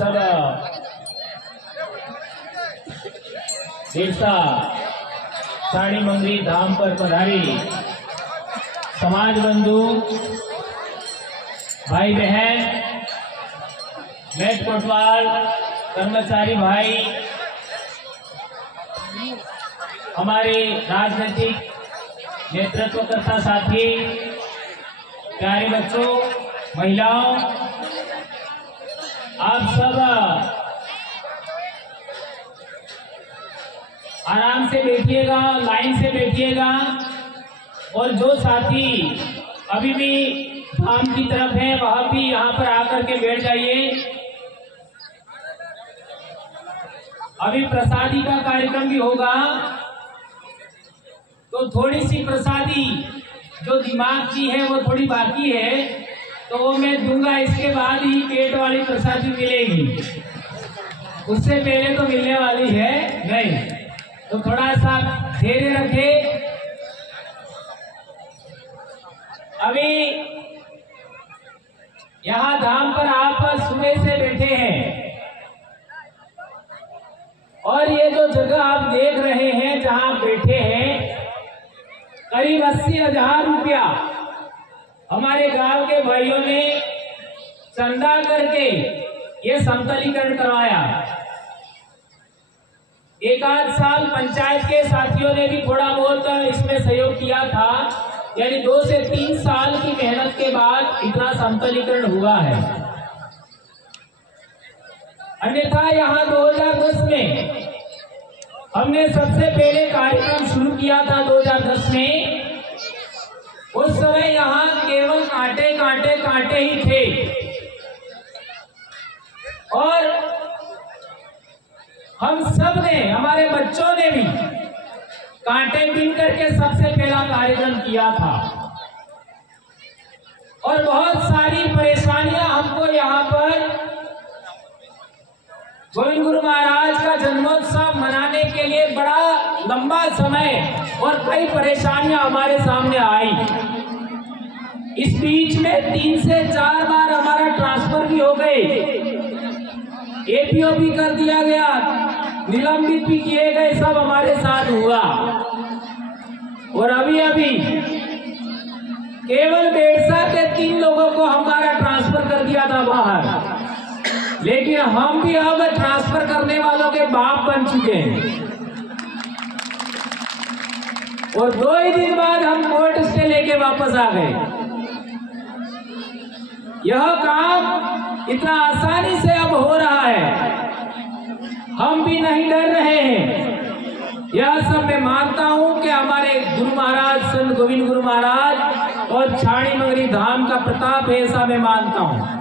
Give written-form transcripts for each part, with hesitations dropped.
सब बिरसा साड़ी मंगरी धाम पर पधारी समाज बंधु भाई बहन, मैट कोटवाल कर्मचारी भाई, हमारे राजनीतिक नेतृत्वकर्ता साथी, प्यारे बच्चों, महिलाओं, आप सब आराम से बैठिएगा, लाइन से बैठिएगा और जो साथी अभी भी धाम की तरफ है वह भी यहाँ पर आकर के बैठ जाइए। अभी प्रसादी का कार्यक्रम भी होगा, तो थोड़ी सी प्रसादी जो दिमाग की है वो थोड़ी बाकी है, तो वो मैं दूंगा, इसके बाद ही पेट वाली प्रसादी मिलेगी, उससे पहले तो मिलने वाली है नहीं। तो थोड़ा सा धैर्य रखें। अभी यहाँ धाम पर आप सुबह से बैठे हैं और ये जो जगह आप देख रहे हैं जहाँ आप बैठे हैं, करीब 80,000 रुपया हमारे गांव के भाइयों ने चंदा करके ये समतलीकरण करवाया। एक आध साल पंचायत के साथियों ने भी थोड़ा बहुत इसमें सहयोग किया था, यानी 2 से 3 साल की मेहनत के बाद इतना समतलीकरण हुआ है। अन्यथा यहाँ 2010 में हमने सबसे पहले कार्यक्रम शुरू किया था 2010 में। उस समय यहाँ केवल कांटे कांटे कांटे ही थे और हम सब ने, हमारे बच्चों ने भी कांटे बीन करके सबसे पहला कार्यक्रम किया था और बहुत सारी परेशानियां हमको यहाँ पर गोविंद गुरु महाराज का जन्मोत्सव मनाने के लिए बड़ा लंबा समय और कई परेशानियां हमारे सामने आई। इस बीच में 3 से 4 बार हमारा ट्रांसफर भी हो गए, एपीओ भी कर दिया गया, निलंबित भी किए गए, सब हमारे साथ हुआ। और अभी केवल बेड़सा के 3 लोगों को हमारा ट्रांसफर कर दिया था बाहर, लेकिन हम भी अब ट्रांसफर करने वालों के बाप बन चुके हैं। और 2 ही दिन बाद हम कोर्ट स्टे लेके वापस आ गए। यह काम इतना आसानी से अब हो रहा है, हम भी नहीं डर रहे हैं। यह सब मैं मानता हूं कि हमारे गुरु महाराज संत गोविंद गुरु महाराज और छाणी मंगरी धाम का प्रताप है, ऐसा मैं मानता हूं।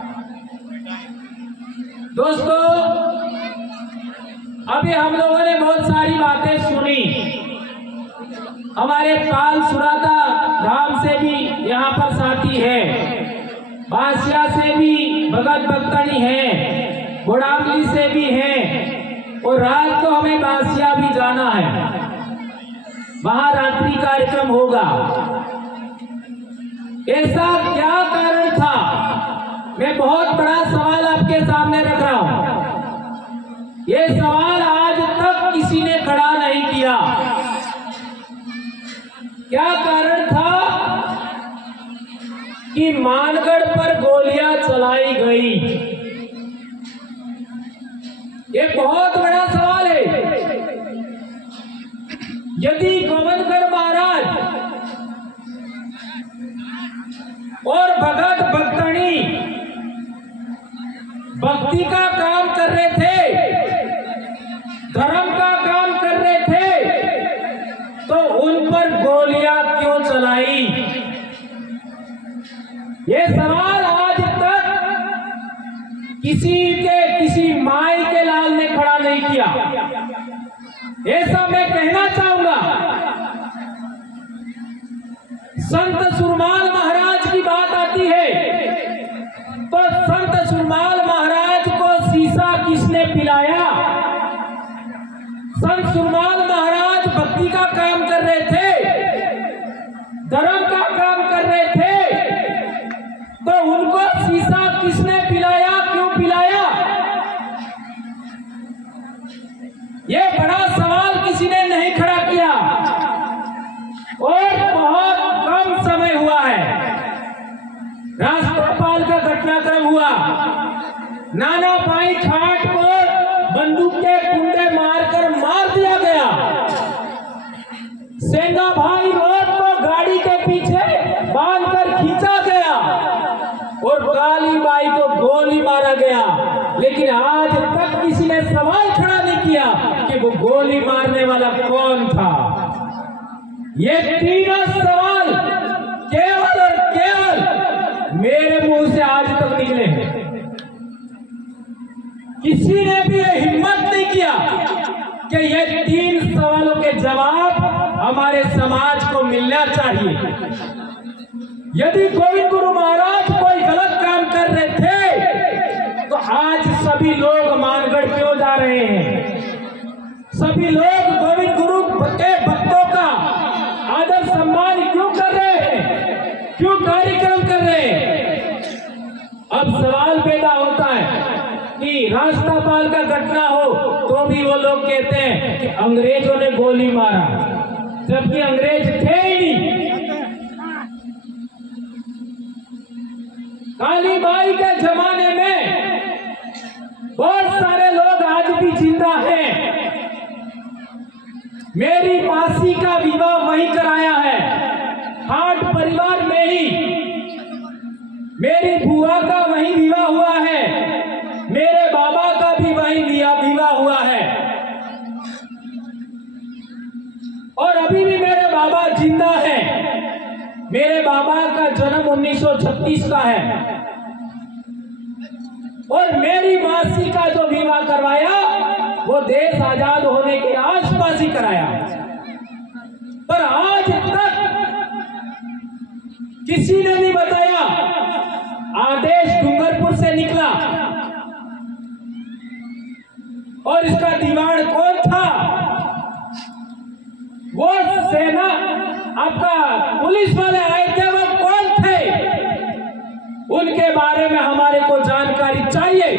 दोस्तों, अभी हम लोगों ने बहुत सारी बातें सुनी। हमारे पाल सुराता धाम से भी यहाँ पर साथी है, बासिया से भी भगत भक्तनी है, बोड़ावली से भी है और रात को हमें बासिया भी जाना है, वहां रात्रि कार्यक्रम होगा। ऐसा क्या कारण था? मैं बहुत बड़ा सवाल आपके सामने रख रहा हूं। ये सवाल आज तक किसी ने खड़ा नहीं किया। क्या कारण था कि मानगढ़ पर गोलियां चलाई गई? ये बहुत बड़ा सवाल है। यदि गोविंदगढ़ महाराज और भगत भक्तनी भक्ति का काम कर रहे थे, धर्म का काम कर रहे थे, तो उन पर गोलियां क्यों चलाई? ये सवाल आज तक किसी माई के लाल ने खड़ा नहीं किया। ऐसा मैं कहना चाहूंगा। संत सुरमाल महाराज की बात आती है तो संत सुरमाल महाराज को शीशा किसने पिलाया? संत सुरमाल महाराज भक्ति का काम कर रहे थे, धर्म का काम कर रहे थे, तो उनको शीशा किसने पिलाया? क्यों पिलाया? नाना भाई खाट को बंदूक के कुंडे मारकर मार दिया गया। सेंगा भाई रोड को गाड़ी के पीछे बांधकर खींचा गया और काली बाई को गोली मारा गया। लेकिन आज तक किसी ने सवाल खड़ा नहीं किया कि वो गोली मारने वाला कौन था। ये तीनों सवाल केवल और केवल मेरे मुंह से आज तक निकले हैं। किसी ने भी ये हिम्मत नहीं किया कि ये 3 सवालों के जवाब हमारे समाज को मिलना चाहिए। यदि गोविंद गुरु महाराज कोई गलत काम कर रहे थे तो आज सभी लोग मानगढ़ क्यों जा रहे हैं? सभी लोग गोविंद गुरु के भक्तों का आदर सम्मान क्यों कर रहे हैं? क्यों कार्यक्रम कर रहे हैं? अब सवाल पैदा होता है कि राष्ट्रपाल का घटना हो तो भी वो लोग कहते हैं कि अंग्रेजों ने गोली मारा, जबकि अंग्रेज थे ही नहीं। काली बाई के जमाने में बहुत सारे लोग आज भी जिंदा हैं। मेरी मासी का विवाह वहीं कराया है, हाट परिवार में ही। मेरी बुआ का वहीं विवाह हुआ है, मेरे बाबा का भी वहीं विवाह हुआ है और अभी भी मेरे बाबा जिंदा हैं। मेरे बाबा का जन्म 1936 का है और मेरी मासी का जो विवाह करवाया वो देश आजाद होने के आसपास ही कराया। पर आज तक किसी ने नहीं बताया। आदेश डूंगरपुर से निकला और इसका दीवान कौन था? वो सेना आपका पुलिस वाले आए थे, वो कौन थे? उनके बारे में हमारे को जानकारी चाहिए।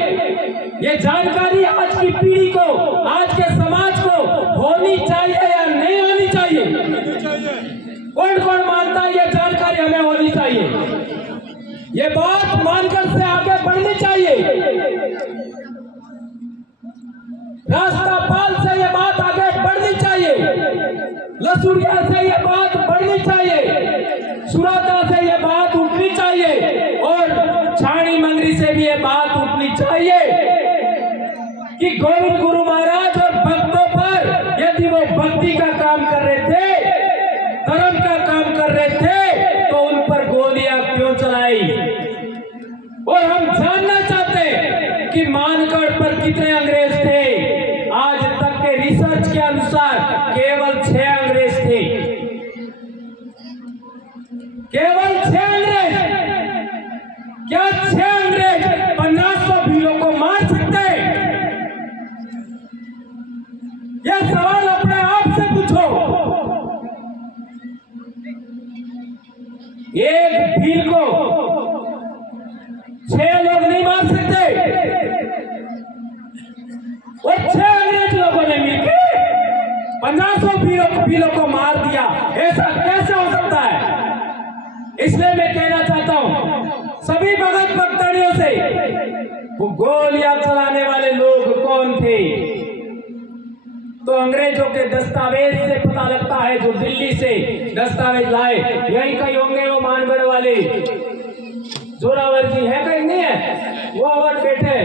ये जानकारी आज की पीढ़ी को, आज के समाज को होनी चाहिए या नहीं होनी चाहिए? कौन कौन मानता है ये जानकारी हमें होनी चाहिए? ये बात मानकर से आगे बढ़नी चाहिए। राष्ट्रपाल से ये बात आगे बढ़नी चाहिए, लसूरिया से ये बात बढ़नी चाहिए, सुराता से ये बात उठनी चाहिए और छाणी मंगरी से भी ये बात उठनी चाहिए कि गोविंद गुरु महाराज और भक्तों पर यदि वो भक्ति का काम कर रहे थे, धर्म का काम कर रहे थे, तो उन पर गोलियां क्यों चलाई? और हम जानना चाहते हैं कि मानगढ़ पर कितने अंग्रेज थे। आज तक के रिसर्च के अनुसार केवल 6 अंग्रेज थे, केवल 6 अंग्रेज। क्या 6 अंग्रेज 1500 भीलों को मार सकते? यह सवाल अपने आप से पूछो। एक भील को 6 लोग नहीं मार सकते और 6 अंग्रेज लोगों ने मिलकर 1500 भीलों को मार दिया। ऐसा कैसे हो सकता है? इसलिए मैं कहना चाहता हूं सभी भगत भक्तड़ियों से, वो गोलियां चलाने वाले लोग कौन थे? तो अंग्रेजों के दस्तावेज से पता लगता है, जो दिल्ली से दस्तावेज लाए, यही कहीं होंगे वो मानगढ़ वाले जोरावर जी है, कहीं नहीं है, वो और बैठे,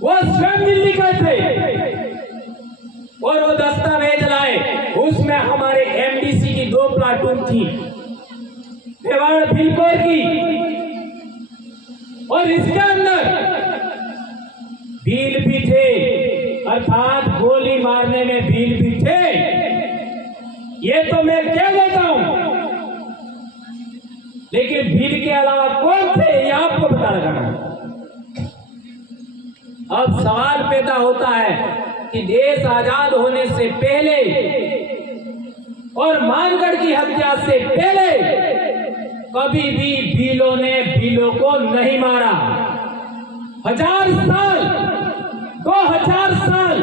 वो स्वयं दिल्ली का थे और वो दस्तावेज लाए। उसमें हमारे एमडीसी की 2 प्लाटून थी, मेवाड़ भिलकोर की, और इसके अंदर भील भी थे, अर्थात गोली मारने में भील भी थे। ये तो मैं कह देता हूं, लेकिन भील के अलावा कौन थे ये आपको पता लगाना। अब सवाल पैदा होता है कि देश आजाद होने से पहले और मानगढ़ की हत्या से पहले कभी भी भीलों ने भीलों को नहीं मारा। 1000 साल 2000 साल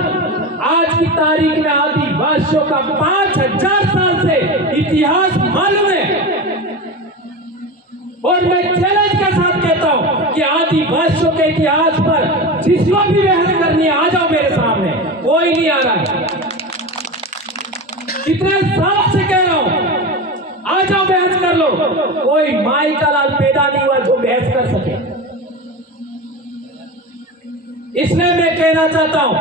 आज की तारीख में आदिवासियों का 5000 साल से इतिहास मालूम है। और मैं चैलेंज के साथ कहता हूं कि आदिवासियों के इतिहास पर जिसको भी बहस करनी है आ जाओ मेरे सामने, कोई नहीं आ रहा है। कितने सालों से कह रहा हूं आ जाओ बहस कर लो, कोई माई का लाल पैदा नहीं हुआ जो बहस कर सके। इसलिए मैं कहना चाहता हूं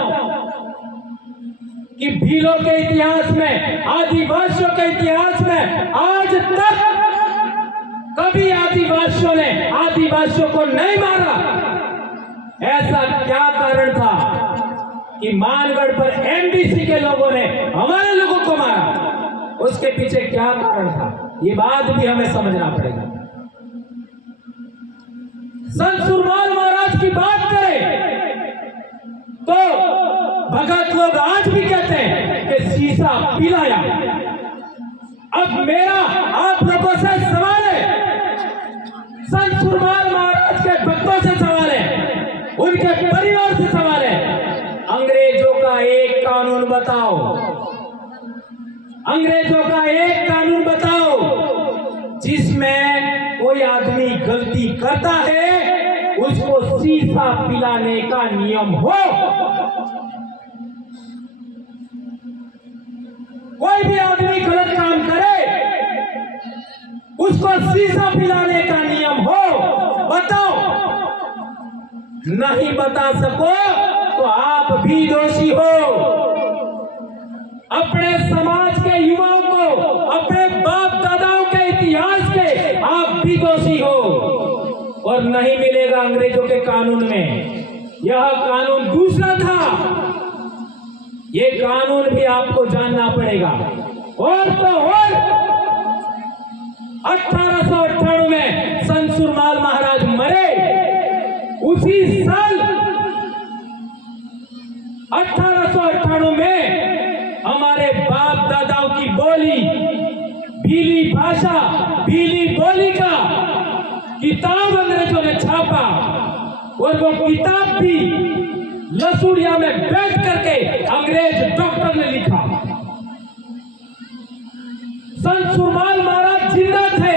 कि भीलों के इतिहास में, आदिवासियों के इतिहास में आज तक कभी आदिवासियों ने आदिवासियों को नहीं मारा। ऐसा क्या कारण था कि मानगढ़ पर एमबीसी के लोगों ने हमारे लोगों को मारा? उसके पीछे क्या कारण था, ये बात भी हमें समझना पड़ेगा। संत सुरमाल महाराज की बात करें तो भगत लोग आज भी कहते हैं कि शीशा पिलाया। अब मेरा आप लोगों से सवाल है, संत सुरमाल महाराज के भक्तों से सवाल है, उनके परिवार से सवाल है, अंग्रेजों का एक कानून बताओ, अंग्रेजों का एक कानून बताओ जिसमें कोई आदमी गलती करता है उसको शीशा पिलाने का नियम हो। कोई भी आदमी गलत काम करे उसको शीशा पिलाने का नियम हो, बताओ। नहीं बता सको तो आप भी दोषी हो। अपने समाज के युवाओं को, अपने बाप दादाओं के इतिहास के आप भी दोषी हो। और नहीं मिलेगा अंग्रेजों के कानून में, यह कानून दूसरा था। ये कानून भी आपको जानना पड़ेगा। और तो और 1898 में संत सुरमाल महाराज मरे, उसी साल 1898 में हमारे बाप दादाओं की बोली, भीली भाषा, भीली बोली का किताब अंग्रेजों ने छापा। और वो किताब भी लसूड़िया में बैठ करके अंग्रेज डॉक्टर ने लिखा। संत सुरमाल महाराज जिंदा थे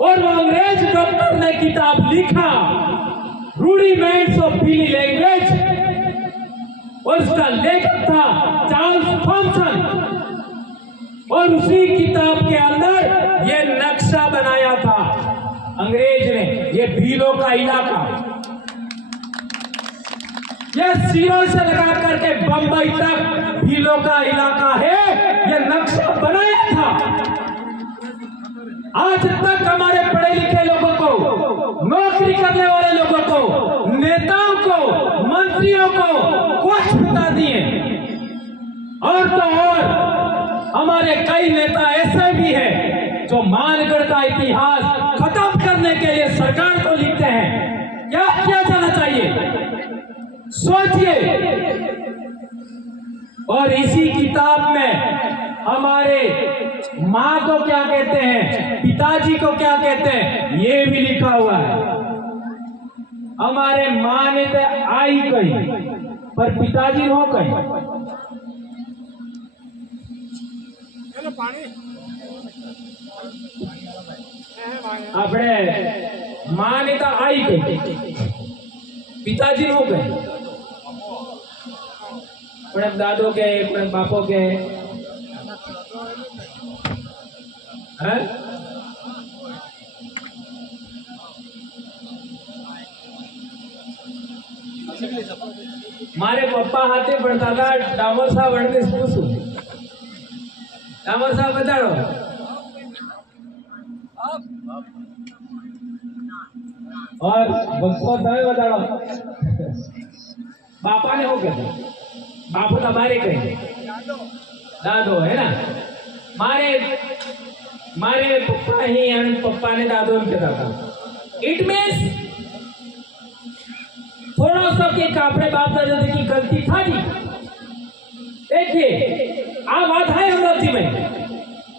और वो अंग्रेज डॉक्टर ने किताब लिखा, रूडिमेंट्स ऑफ भीली लैंग्वेज, और उसका लेखक था चार्ल्स थॉमसन। और उसी किताब के अंदर ये नक्शा बनाया था अंग्रेज ने, ये भीलों का इलाका, ये सिरों से लगा करके बंबई तक भीलों का इलाका है, ये नक्शा बनाया था। आज तक हमारे पढ़े लिखे लोगों को, नौकरी करने वाले लोगों को, नेताओं को, मंत्रियों को कुछ बता दिए। और तो और हमारे कई नेता ऐसे भी हैं जो मानगढ़ का इतिहास खत्म करने के लिए सरकार को लिखते हैं। क्या किया जाना चाहिए सोचिए। और इसी किताब में हमारे माँ को क्या कहते हैं, पिताजी को क्या कहते हैं, ये भी लिखा हुआ है। हमारे माँ ने तो आई कही पर पिताजी हो कही। अपने माँ ने तो आई कही, पिताजी हो गए, अपने दादो के, अपने बापों के है? मारे पप्पा हाथे पड़ता था डामर साहब बढ़ते पूछू, डामर साहब बताओ। और बच्चों तुम्हें बताओ, बापा ने हो गए, बापू हमारे कहे दादो है ना, मारे पप्पा ही हैं, पप्पा ने दादो के दादा। इट मीन्स थोड़ा सा के कापड़े बाप दादा की गलती था जी। देखिए आ बात है अमरावती में,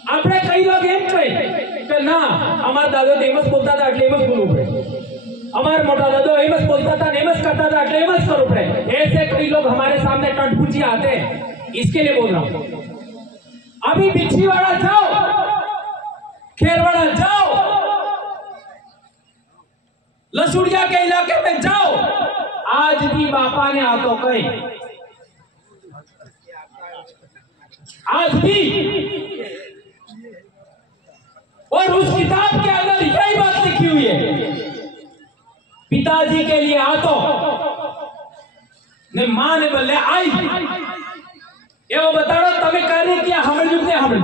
આપણે કઈ લોગ એમ કહે કે ના અમાર દાદો તો એમ જ બોલતા હતા એટલે એમ જ બોલવું પડે, અમાર મોટા दादो एम જ बोलता था, एम જ करता था એટલે एम જ करना पड़े। ऐसे कई लोग हमारे सामने टटपुची आते हैं, इसके लिए बोल रहा हूं। अभी बिछीवाड़ा जाओ, खेरवाड़ा जाओ, लसुड़िया के इलाके में जाओ, आज भी बापा ने आतो कहे, आज भी। और उस किताब के अंदर यही बात लिखी हुई है, पिताजी के लिए आतो ने मां ने बोले आई ये वो बता रहा तमें कार्य किया हमने जुगते हमने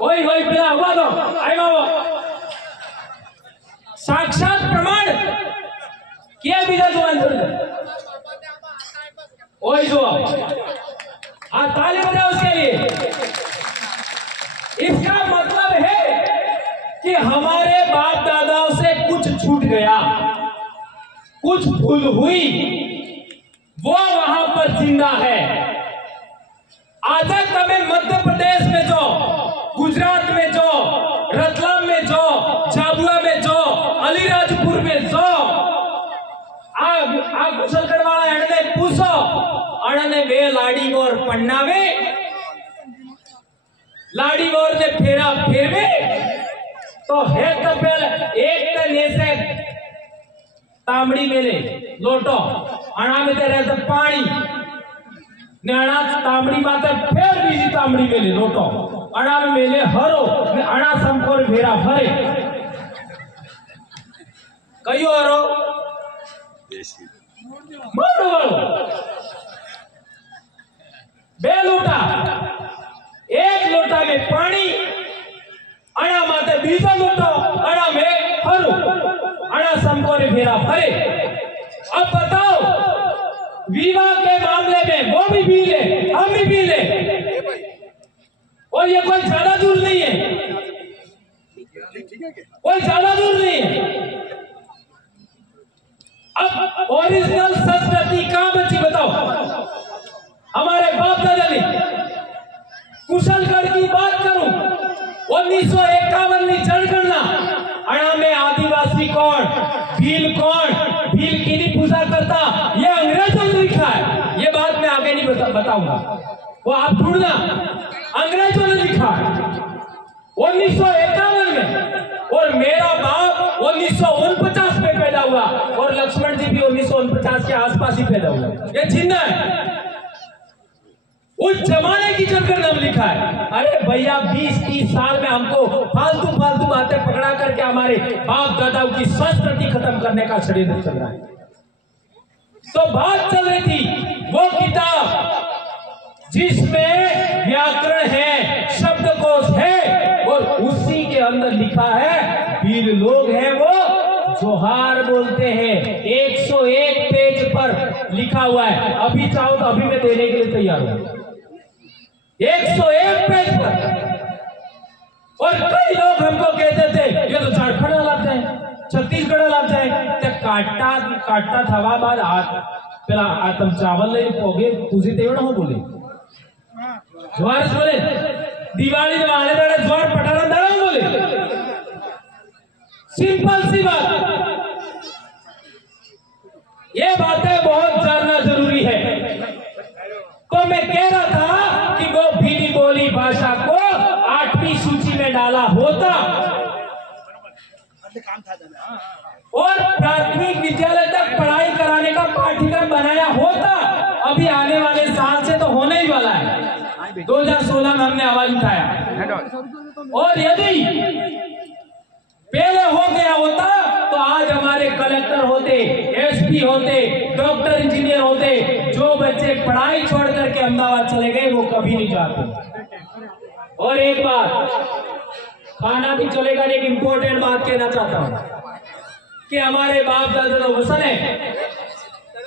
ओए ओए पेला हुआ दो आई बाबा साक्षात प्रमाण किया बीजा जो अंदर ओए जो ताली बजाओ उसके लिए। इसका मतलब है कि हमारे बाप दादाओं से कुछ छूट गया, कुछ भूल हुई, वो वहां पर जिंदा है। आज तमें मध्य प्रदेश में जो, गुजरात में जो, रतलाम में जो, झाबुआ में जो, अलीराजपुर में जो आ कुशलगढ़ वाला एने पूछो अने बे लाड़ी मोर पन्नावे, लाड़ी मोर ने फेरा फेरवे तो है तो पहले एक तने से तांबड़ी मेले लोटो अणा में तेरे तो पानी ने अणा तांबड़ी माते फिर बीजी तांबड़ी मेले लोटो अणा में मेले हरो ने अणा संकोर फेरा भरे कयो हरो मोड़ो बे लोटा, एक लोटा में पानी अणा माते बीजा लोटो अणा में हरो अणा संकोर फेरा भरे। अब बताओ विवाह के मामले में वो भी पी ले, हम भी पी ले, और ये कोई ज्यादा दूर नहीं है, कोई ज्यादा दूर नहीं है। अब ओरिजिनल संस्कृति कहां बची बताओ? हमारे बाप दादा ने कुशलगढ़ की बात करूं 1951 में जनगणना अणा में आदिवासी कौन, भील कौन, भील की नहीं पूजा करता, ये अंग्रेजों ने लिखा है। ये बात मैं आगे नहीं बताऊंगा, वो आप ढूंढना, अंग्रेजों ने लिखा है 1951 में। और मेरा बाप 1949 में पैदा हुआ और लक्ष्मण जी भी 1949 के आसपास ही पैदा हुआ, ये जिंदा है। उस जमाने की जनगणना में लिखा है। अरे भैया 20-30 साल में हमको फालतू फालतू बातें पकड़ा करके हमारे बाप दादाओं की संस्कृति खत्म करने का षड्यंत्र चल रहा है। तो बात चल रही थी वो किताब जिसमें व्याकरण है, शब्दकोश है, और उसी के अंदर लिखा है भील लोग हैं वो जोहार बोलते हैं। 101 पेज पर लिखा हुआ है, अभी चाहो तो अभी मैं देने के लिए तैयार हूं, 101 पेज पर। और कई लोग हमको कहते थे ये तो झारखंड लाते हैं, छत्तीसगढ़ लाते हैं, तो काटता थवा बाद पेला आतम चावल ले पोगे तुझे तेवड़ हो बोले ज्वार बोले दिवाली वाले बड़े ज्वार पटारा दाड़ा बोले, सिंपल सी बात। ये बातें बहुत जानना जरूरी है। तो मैं कह रहा था कि वो भीली बोली भाषा को 8वीं सूची में डाला होता और प्राथमिक विद्यालय तक पढ़ाई कराने का पाठ्यक्रम बनाया होता। अभी आने वाले साल से तो होने ही वाला है, 2016 में हमने आवाज उठाया, और यदि पहले हो गया होता तो आज हमारे कलेक्टर होते, एसपी होते, डॉक्टर इंजीनियर होते। जो बच्चे पढ़ाई छोड़ करके अहमदाबाद चले गए वो कभी नहीं जाते। और एक बात खाना भी चलेगा, लेकिन इंपॉर्टेंट बात कहना चाहता हूं कि हमारे बाप दादा तो वसन है,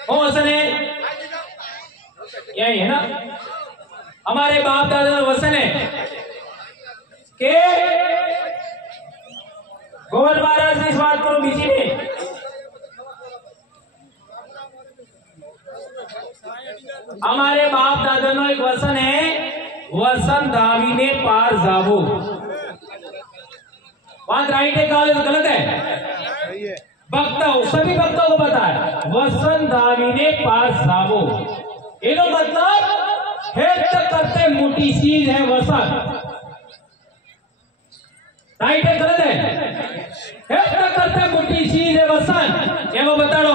वसन है, यही है ना, हमारे बाप दादा तो वसन है के गोविंद महाराज ने इस बात को बीजी में हमारे बाप दादा नो एक वसन है, वसन दावीने पार जावो। बात राइट है गलत है? वक्ता सभी वक्ताओं को पता है वसन दावीने पार जावो, इनो मतलब हेत करते मोटी चीज है वसन। राइट है गलत है? એટલા કરતા મોટી ચીજ है वसन એવો બતાડો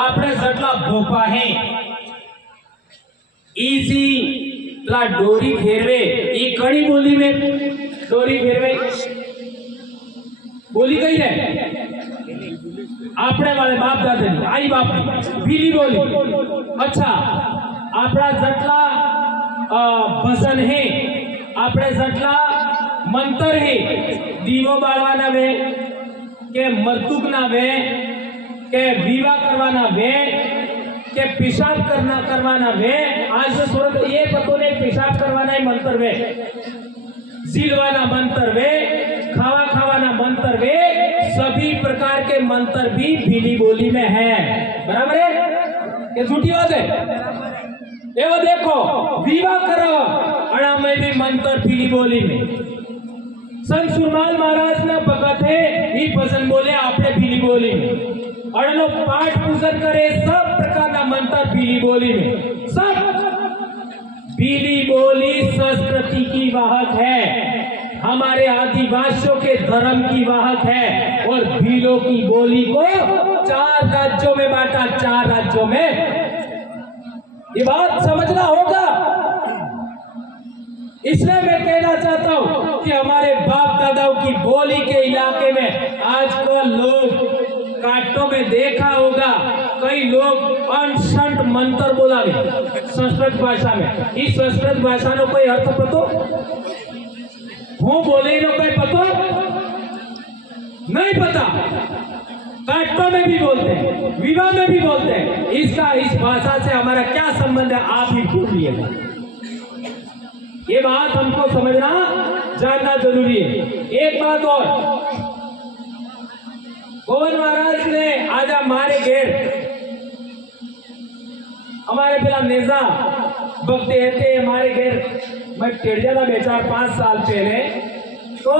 આપણે જેટલા ભોપા હે इजी ला डोरी फेरवे ये कड़ी बोली में डोरी फेरवे बोली कही है आपने वाले बाप दादा आई बाप भीली बोली। अच्छा आपड़ा जटला भजन है आपड़े जटला मंत्र है दीवो बाळवाना वे के मरतुक ना वे के विवाह करवाना वे के पेशाब करवाना वे आज तो सूरत ये पतो नहीं पेशाब करवाना है मंत्र वे जीलवाना मंत्र वे खावाना मंत्र वे सभी प्रकार के मंत्र भी भीली बोली में है। बराबर है ये झूठी बात है? ये वो देखो विवाह करो अड़ा में भी मंत्र भीली बोली में। संत सुरमाल महाराज ने भगत है ये भजन बोले आपने भीली बोली में अड़नो पाठ पूजन करे सब प्रकार का मंत्र भीली बोली में। सब भीली बोली संस्कृति की वाहक है हमारे आदिवासियों के धर्म की वाहक है और भीलों की बोली को 4 राज्यों में बांटा 4 राज्यों में। ये बात समझना होगा। इसलिए मैं कहना चाहता हूं कि हमारे बाप दादाओं की बोली के इलाके में आजकल लोग काटों में देखा होगा कई लोग अनशंट मंत्र बोला संस्कृत भाषा में। इस संस्कृत भाषा नो कोई अर्थ पतो हूँ बोले नो कोई पतो नहीं पता। काटों में भी बोलते हैं विवाह में भी बोलते हैं। इसका इस भाषा से हमारा क्या संबंध है आप ही भूलिएगा। ये बात हमको समझना जानना जरूरी है। एक बात और गोवन महाराज ने आज हमारे घेर हमारे पिला नेजा भक्ति थे हमारे घेर मैं टेढ़िया था 4-5 साल पहले तो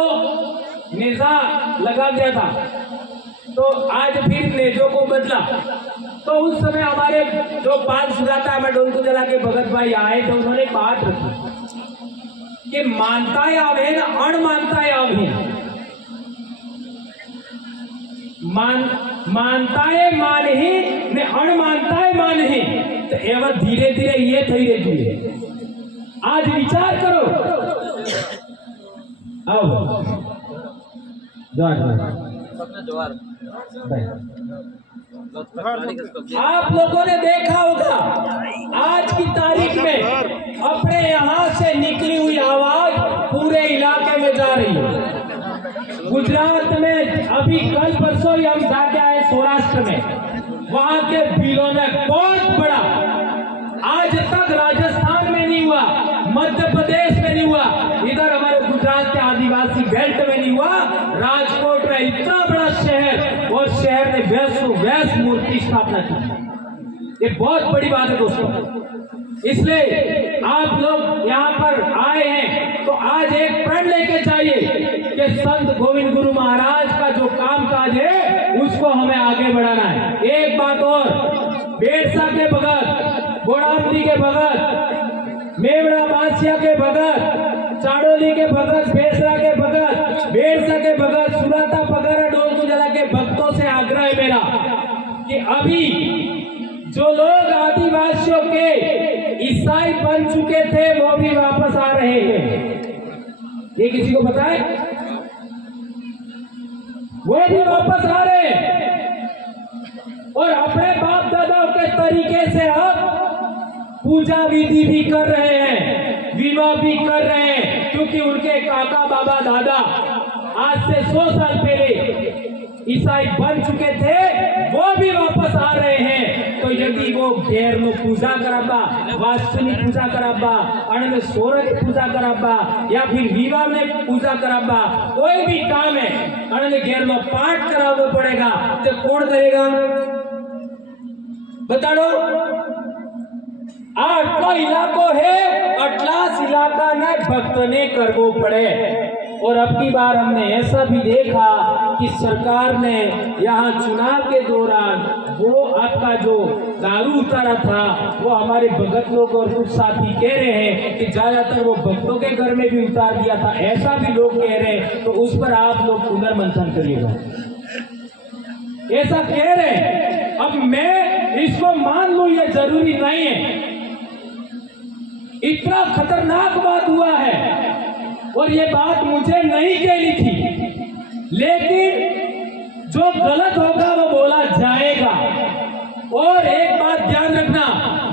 नेजा लगा दिया था तो आज फिर नेजों को बदला। तो उस समय हमारे जो पान सुधाता है मैं डोंको जला के भगत भाई आए तो उन्होंने बात रखी कि मानताएं आवे ना अणमानताएं आवे मानताएं मान ही ने अणमानताएं मान ही तो एवं धीरे धीरे ये थई रही है। आज विचार करो अब आप लोगों ने देखा होगा आज की तारीख में अपने यहाँ से निकली हुई आवाज पूरे इलाके में जा रही है। गुजरात में अभी कल परसों ही हम जाके आए सौराष्ट्र में वहां के भीलों ने बहुत बड़ा आज तक राजस्थान में नहीं हुआ मध्य प्रदेश में नहीं हुआ इधर हमारे गुजरात के आदिवासी बेल्ट में नहीं हुआ राजकोट में इतना बड़ा शहर और शहर ने वैस मूर्ति स्थापना की। ये बहुत बड़ी बात है दोस्तों। इसलिए आप लोग यहाँ पर आए हैं तो आज एक प्रण लेके चाहिए कि संत गोविंद गुरु महाराज का जो काम काज है उसको हमें आगे बढ़ाना है। एक बात और बेड़सा के भगत बोड़ावती के भगत मेवड़ा बादशाह के भगत चाड़ोली के भगत बेसरा के भगत बेड़सा के भगत सुराता पगरा डोलकू जला के भक्तों से आग्रह है मेरा कि अभी जो लोग आदिवासियों के ईसाई बन चुके थे वो भी वापस आ रहे हैं। ये किसी को पता है? वो भी वापस आ रहे हैं और अपने बाप दादाओं के तरीके से अब पूजा विधि भी कर रहे हैं विवाह भी कर रहे हैं क्योंकि उनके काका बाबा दादा आज से 100 साल पहले ईसाई बन चुके थे वो भी वापस आ रहे हैं। तो यदि वो घेर में पूजा कराबा वास्तुनी पूजा कराबा अण में सोरठ पूजा कराबा या फिर विवाह में पूजा कराबा कोई भी काम है अण में घेर में पाठ कराना पड़ेगा तो कौन करेगा बता दो। आटलो इलाको है अटलास इलाका ने भक्त ने करवो पड़े और अब की बार हमने ऐसा भी देखा कि सरकार ने यहाँ चुनाव के दौरान वो आपका जो दारू उतारा था वो हमारे भगत लोग और कुछ साथी कह रहे हैं कि ज्यादातर वो भक्तों के घर में भी उतार दिया था, ऐसा भी लोग कह रहे हैं। तो उस पर आप लोग पुनर्मंथन करिएगा, ऐसा कह रहे हैं। अब मैं इसको मान लूं ये जरूरी नहीं है, इतना खतरनाक बात हुआ है और ये बात मुझे नहीं कहनी थी, लेकिन जो गलत होगा वो बोला जाएगा। और एक बात ध्यान रखना,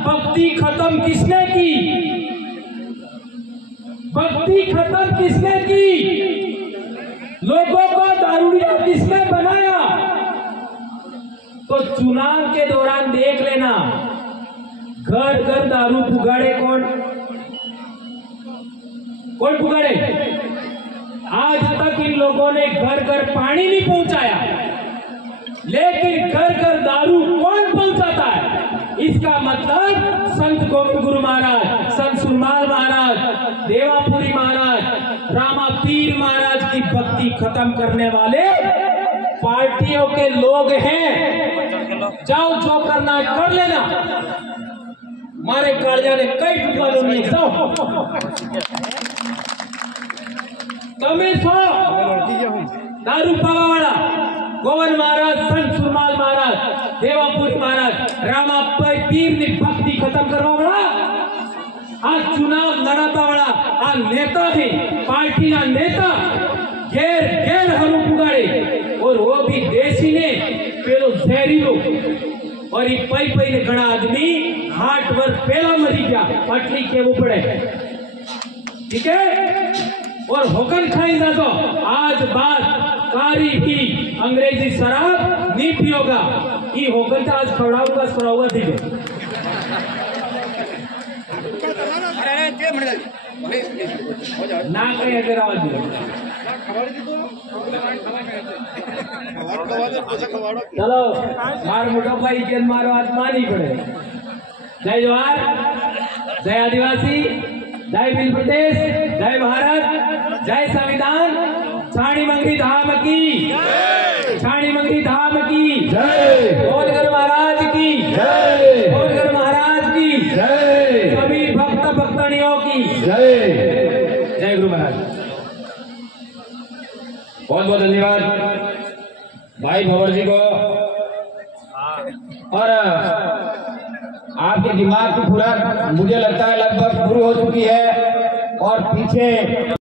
भक्ति खत्म किसने की? भक्ति खत्म किसने की? लोगों को दारूडिया किसने बनाया? तो चुनाव के दौरान देख लेना, घर घर दारू पुगाड़े कौन पुगाड़े? आज तक इन लोगों ने घर घर पानी नहीं पहुंचाया, लेकिन घर घर दारू कौन पहुंचाता है? इसका मतलब संत गोविंद गुरु महाराज, संत सुरमाल महाराज, देवापुरी महाराज, रामा पीर महाराज की भक्ति खत्म करने वाले पार्टियों के लोग हैं। जाओ जो करना है कर लेना, मारे कालिया ने कई टुकड़ों में जाओ तुम्हें सो दारू पावा वाला गोविंद महाराज, संत सुरमाल महाराज, देवापुरी महाराज, रामा पीर ने भक्ति खत्म करवा वाला, आज चुनाव लड़ाता वाला आ नेता भी पार्टी का नेता घेर घेर हम पुगाड़े, और वो भी देसी ने पेलो जहरीलो, और ये पई पई ने घना आदमी हार्ट वर्क पहला मरी गया पटली के ऊपर, ठीक है। और होकर खाई जा तो आज बात कारी भी अंग्रेजी शराब नहीं पियोगा, ये होकर आज खड़ाऊगा ठीक है। ना कहीं अगर आवाज चलो मार मोटा भाई के मारो आज मानी पड़े। जय जवाहर, जय आदिवासी, जय भील प्रदेश, जय भारत, जय संविधान। छाणी मंगरी धाम की, छाणी मंगरी धाम की जय, गोलगर महाराज की जय, गोलगर महाराज की जय, सभी भक्त भक्तनियों की जय। जय गुरु महाराज। बहुत बहुत धन्यवाद भाई भंवर जी को। और आपके दिमाग की खुराक मुझे लगता है लगभग शुरू हो चुकी है, और पीछे